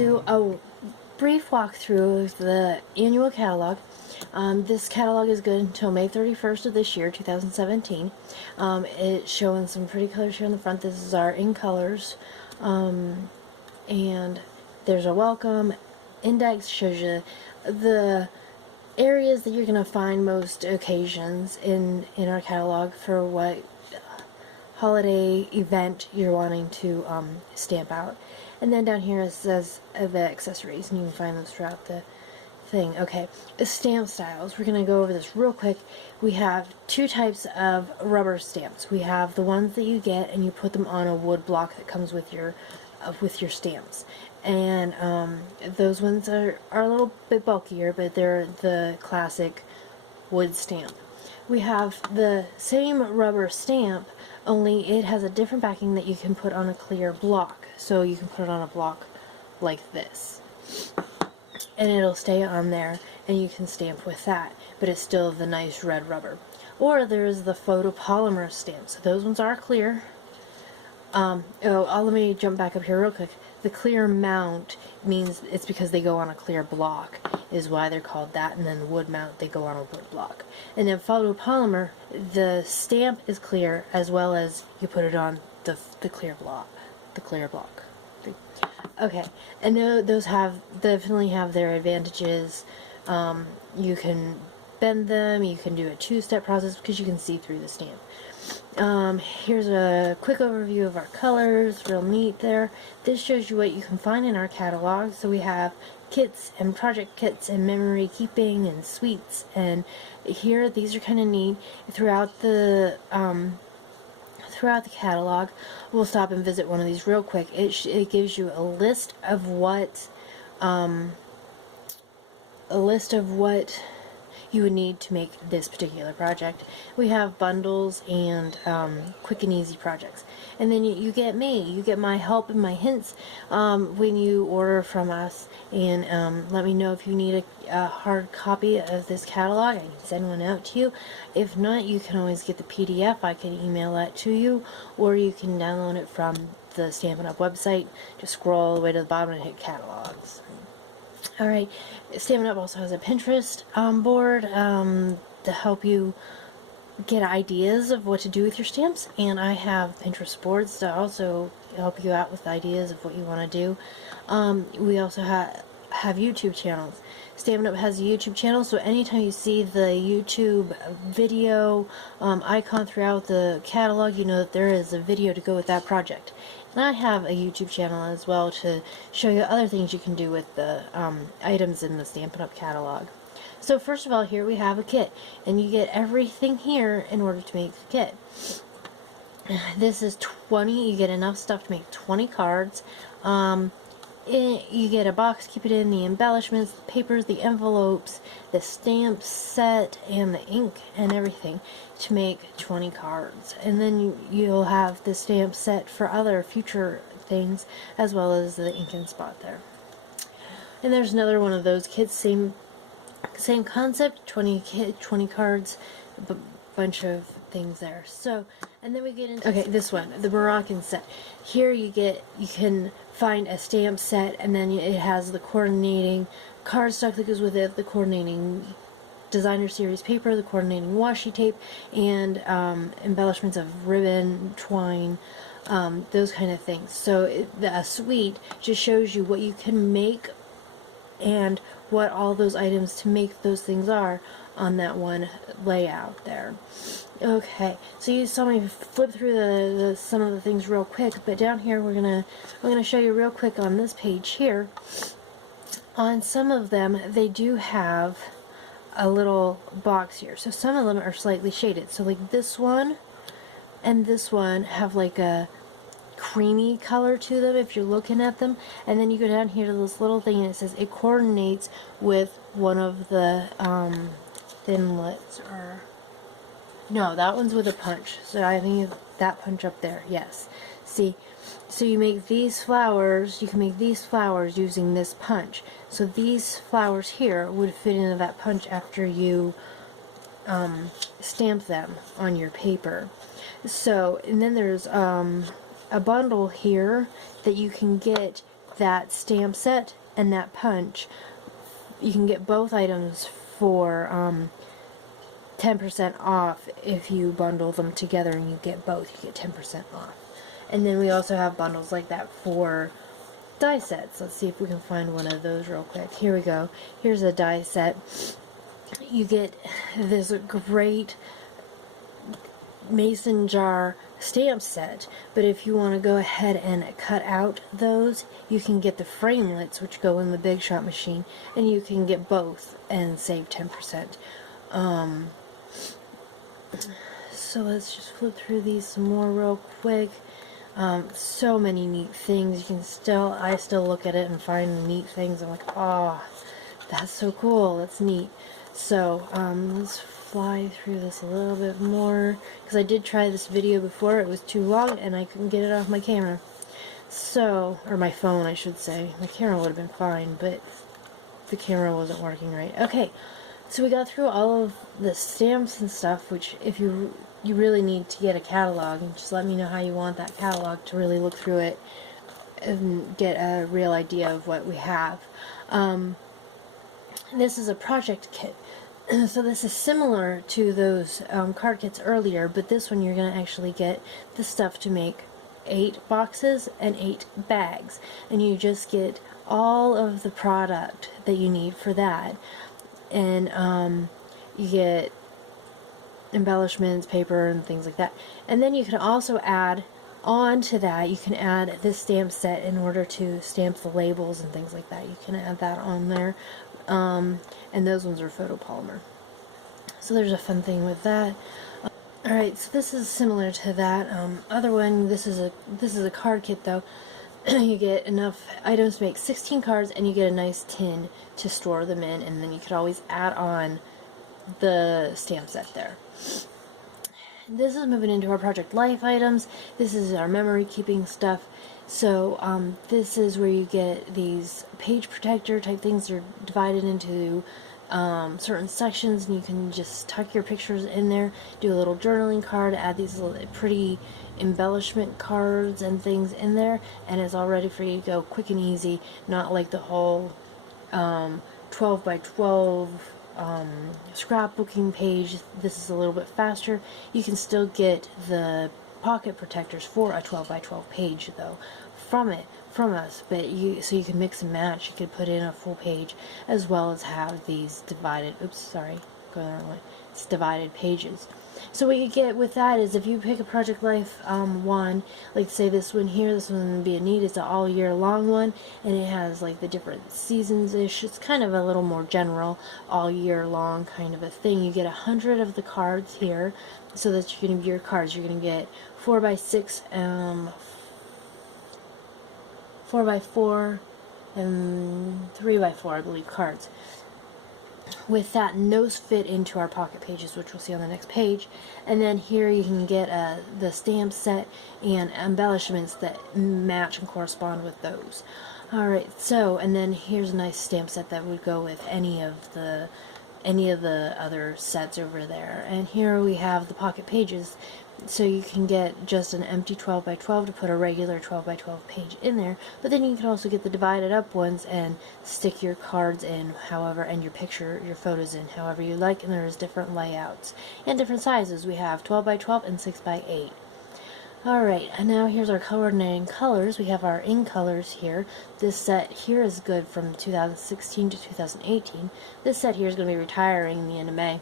do a brief walkthrough of the annual catalog. This catalog is good until May 31st of this year, 2017. It's showing some pretty colors here in the front. This is our in colors. And there's a welcome index, shows you the areas that you're going to find most occasions in our catalog for what holiday event you're wanting to stamp out. And then down here it says the accessories, and you can find those throughout the thing. Okay, stamp styles. We're going to go over this real quick. We have two types of rubber stamps. We have the ones that you get and you put them on a wood block that comes with your stamps. And those ones are a little bit bulkier, but they're the classic wood stamp. We have the same rubber stamp, only it has a different backing that you can put on a clear block. So you can put it on a block like this, and it'll stay on there, and you can stamp with that, but it's still the nice red rubber. Or there's the photopolymer stamps. So those ones are clear. Let me jump back up here real quick. The clear mount means it's because they go on a clear block, is why they're called that, and then the wood mount, they go on a wood block. And then photopolymer, the stamp is clear as well as you put it on the clear block. Okay, and those definitely have their advantages. You can bend them, you can do a two-step process because you can see through the stamp. Here's a quick overview of our colors, real neat there. This shows you what you can find in our catalog. So we have kits and project kits and memory keeping and suites, and here these are kind of neat. Throughout the catalog, we'll stop and visit one of these real quick. It gives you a list of what you would need to make this particular project. We have bundles and quick and easy projects. And then you get me. You get my help and my hints when you order from us. And let me know if you need a hard copy of this catalog. I can send one out to you. If not, you can always get the PDF. I can email that to you. Or you can download it from the Stampin' Up website. Just scroll all the way to the bottom and hit catalogs. Alright, Stampin' Up also has a Pinterest board to help you get ideas of what to do with your stamps, and I have Pinterest boards to also help you out with ideas of what you want to do. We also have YouTube channels. Stampin' Up has a YouTube channel, so anytime you see the YouTube video icon throughout the catalog, you know that there is a video to go with that project. And I have a YouTube channel as well to show you other things you can do with the items in the Stampin' Up catalog. So first of all, here we have a kit, and you get everything here in order to make the kit. This is 20, you get enough stuff to make 20 cards. You get a box, keep it in, the embellishments, the papers, the envelopes, the stamp set, and the ink and everything to make 20 cards. And then you'll have the stamp set for other future things, as well as the ink and spot there. And there's another one of those kits, same concept, 20 cards, a bunch of things there. So, and then we get into this one, the Moroccan set. Here you can find a stamp set, and then it has the coordinating cardstock that goes with it, the coordinating designer series paper, the coordinating washi tape, and embellishments of ribbon, twine, those kind of things. So a suite just shows you what you can make and what all those items to make those things are on that one layout there. Okay, so you saw me flip through some of the things real quick, but down here I'm gonna show you real quick on this page here. On some of them, they do have a little box here. So some of them are slightly shaded. So like this one and this one have like a creamy color to them if you're looking at them, and then you go down here to this little thing and it says it coordinates with one of the thinlets, or no, that one's with a punch. So I think that punch up there, yes. See, so you make these flowers, you can make these flowers using this punch. So these flowers here would fit into that punch after you stamp them on your paper. So, and then there's a bundle here that you can get that stamp set and that punch. You can get both items for 10% off if you bundle them together and you get both. You get 10% off. And then we also have bundles like that for die sets. Let's see if we can find one of those real quick. Here we go. Here's a die set. You get this great mason jar stamp set, but if you want to go ahead and cut out those, you can get the framelits, which go in the Big Shot machine, and you can get both and save 10%. So let's just flip through these some more real quick. So many neat things. You can I still look at it and find neat things. I'm like, oh, that's so cool. That's neat. So let's fly through this a little bit more, because I did try this video before. It was too long and I couldn't get it off my camera. So, or my phone, I should say. My camera would have been fine, but the camera wasn't working right. Okay, so we got through all of the stamps and stuff, which if you really need to get a catalog, and just let me know how you want that catalog to really look through it and get a real idea of what we have. This is a project kit. So this is similar to those card kits earlier, but this one you're going to actually get the stuff to make 8 boxes and 8 bags, and you just get all of the product that you need for that. And you get embellishments, paper, and things like that. And then you can also add on to that, you can add this stamp set in order to stamp the labels and things like that. You can add that on there. And those ones are photopolymer. So there's a fun thing with that. Alright, so this is similar to that. Other one, this is a card kit though. You get enough items to make 16 cards, and you get a nice tin to store them in, and then you could always add on the stamp set there. This is moving into our Project Life items. This is our memory keeping stuff. So this is where you get these page protector type things. They're divided into certain sections, and you can just tuck your pictures in there, do a little journaling card, add these little pretty embellishment cards and things in there, and it's all ready for you to go quick and easy, not like the whole 12 by 12 scrapbooking page. This is a little bit faster. You can still get the pocket protectors for a 12 by 12 page though from us, but so you can mix and match. You could put in a full page as well as have these divided, oops, sorry, go the wrong way, it's divided pages. So what you get with that is if you pick a Project Life one, like say this one here, this one would be a neat, it's an all year long one, and it has like the different seasons-ish. It's kind of a little more general, all year long kind of a thing. You get 100 of the cards here, so that's going to be your cards. You're going to get 4 by 6, 4 by 4, and 3 by 4, I believe, cards. With that, and those fit into our pocket pages, which we'll see on the next page. And then here you can get the stamp set and embellishments that match and correspond with those. Alright, so, and then here's a nice stamp set that would go with any of the other sets over there. And here we have the pocket pages, so you can get just an empty 12 by 12 to put a regular 12 by 12 page in there, but then you can also get the divided up ones and stick your cards in however, and your photos in however you like. And there's different layouts and different sizes. We have 12 by 12 and 6 by 8. Alright, and now here's our coordinating colors. We have our in colors here. This set here is good from 2016 to 2018. This set here is going to be retiring in the end of May.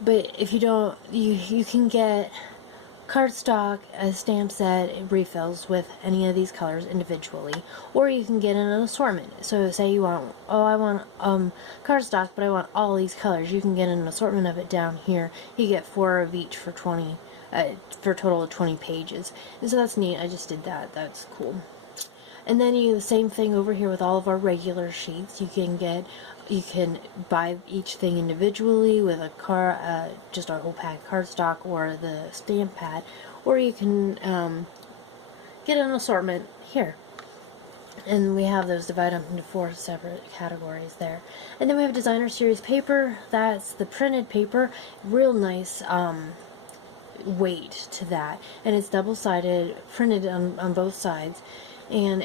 But if you don't, you can get cardstock, a stamp set, refills with any of these colors individually, or you can get in an assortment. So say you want, oh, I want cardstock, but I want all these colors. You can get an assortment of it down here. You get 4 of each for 20. For a total of 20 pages. And so that's neat. I just did that. That's cool. And then you do the same thing over here with all of our regular sheets. You can buy each thing individually with a just our whole pack cardstock or the stamp pad, or you can get an assortment here. And we have those divided up into 4 separate categories there. And then we have designer series paper. That's the printed paper. Real nice weight to that, and it's double-sided, printed on both sides, and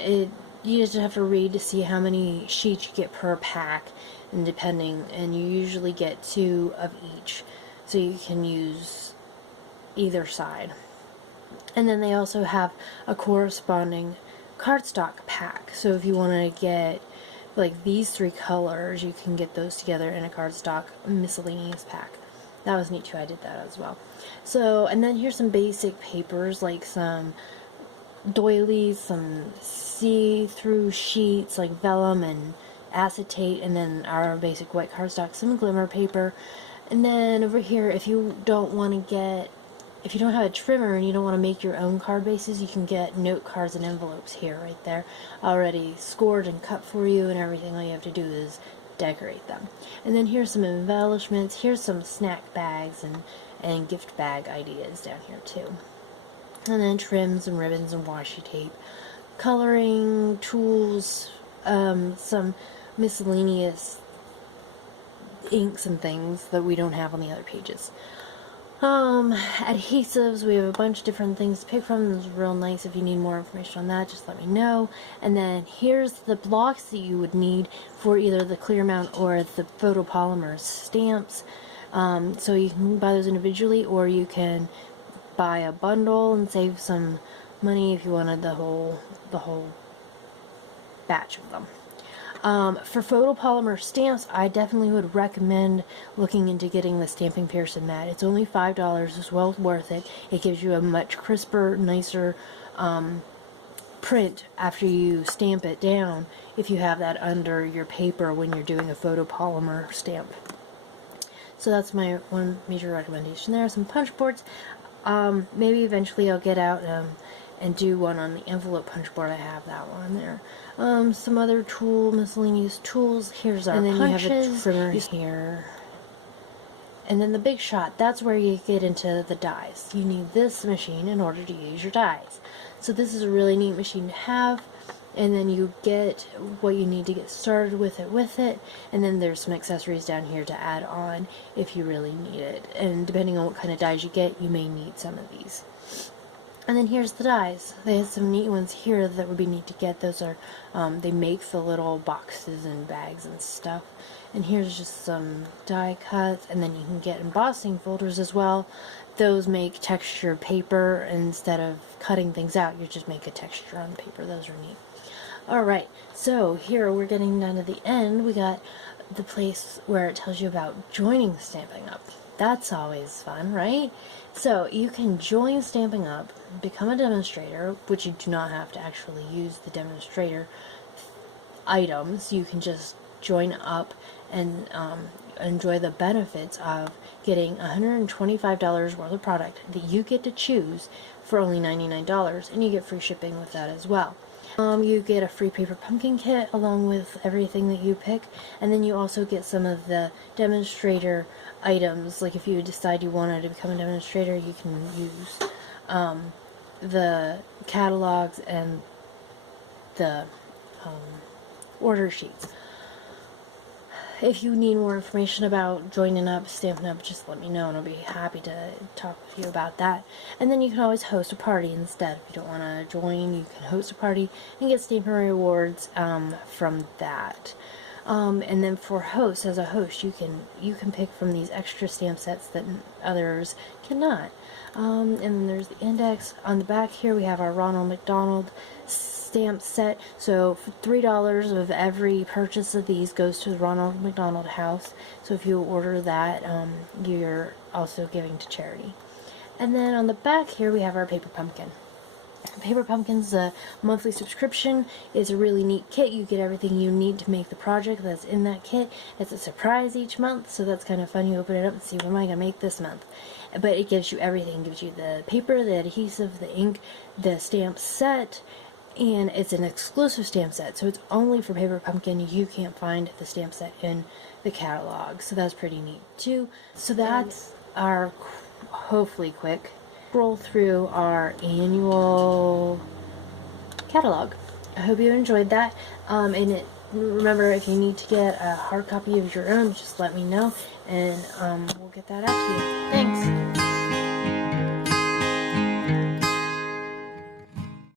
you just have to read to see how many sheets you get per pack, and you usually get 2 of each, so you can use either side. And then they also have a corresponding cardstock pack, so if you want to get like these 3 colors, you can get those together in a cardstock miscellaneous pack. That was neat too, I did that as well. So, and then here's some basic papers, like some doilies, some see-through sheets like vellum and acetate, and then our basic white cardstock, some glimmer paper. And then over here, if you don't have a trimmer and you don't want to make your own card bases, you can get note cards and envelopes here, right there, already scored and cut for you and everything. All you have to do is decorate them. And then here's some embellishments. Here's some snack bags and gift bag ideas down here too. And then trims and ribbons and washi tape, coloring tools, some miscellaneous inks and things that we don't have on the other pages. Adhesives, we have a bunch of different things to pick from. It's real nice. If you need more information on that, just let me know. And then here's the blocks that you would need for either the clear mount or the photopolymer stamps. So you can buy those individually, or you can buy a bundle and save some money if you wanted the whole batch of them. For photopolymer stamps, I definitely would recommend looking into getting the Stampin' Pearson mat. It's only $5. It's well worth it. It gives you a much crisper, nicer print after you stamp it down if you have that under your paper when you're doing a photopolymer stamp. So that's my one major recommendation there. Some punch boards. Maybe eventually I'll get out and do one on the envelope punch board. I have that one there. Some other miscellaneous tools. Here's our punches. And then you have a trimmer here. And then the big shot, that's where you get into the dies. You need this machine in order to use your dies. So this is a really neat machine to have. And then you get what you need to get started with it. And then there's some accessories down here to add on if you really need it. And depending on what kind of dies you get, you may need some of these. And then here's the dies. They have some neat ones here that would be neat to get. Those are, they make the little boxes and bags and stuff. And here's just some die cuts, and then you can get embossing folders as well. Those make textured paper. Instead of cutting things out, you just make a texture on the paper. Those are neat. Alright, so here we're getting down to the end. We got the place where it tells you about joining Stampin' Up. That's always fun, right? So you can join Stampin' Up, become a demonstrator, which you do not have to actually use the demonstrator items. You can just join up and enjoy the benefits of getting $125 worth of product that you get to choose for only $99, and you get free shipping with that as well. You get a free paper pumpkin kit along with everything that you pick, and then you also get some of the demonstrator items. Like if you decide you wanted to become a demonstrator, you can use the catalogs and the order sheets. If you need more information about joining up, Stampin' Up, just let me know and I'll be happy to talk with you about that. And then you can always host a party instead. If you don't want to join, you can host a party and get Stampin' rewards from that. And then for hosts, as a host, you can pick from these extra stamp sets that others cannot. And then there's the index. On the back here we have our Ronald McDonald stamp set. So for $3 of every purchase of these goes to the Ronald McDonald House. So if you order that, you're also giving to charity. And then on the back here we have our paper pumpkin. Paper Pumpkin's a monthly subscription. It's a really neat kit. You get everything you need to make the project that's in that kit. It's a surprise each month, so that's kind of fun. You open it up and see, what am I going to make this month? But it gives you everything. It gives you the paper, the adhesive, the ink, the stamp set, and it's an exclusive stamp set, so it's only for Paper Pumpkin. You can't find the stamp set in the catalog, so that's pretty neat too. So that's our hopefully quick scroll through our annual catalog. I hope you enjoyed that. Remember, if you need to get a hard copy of your own, just let me know, and we'll get that out to you. Thanks.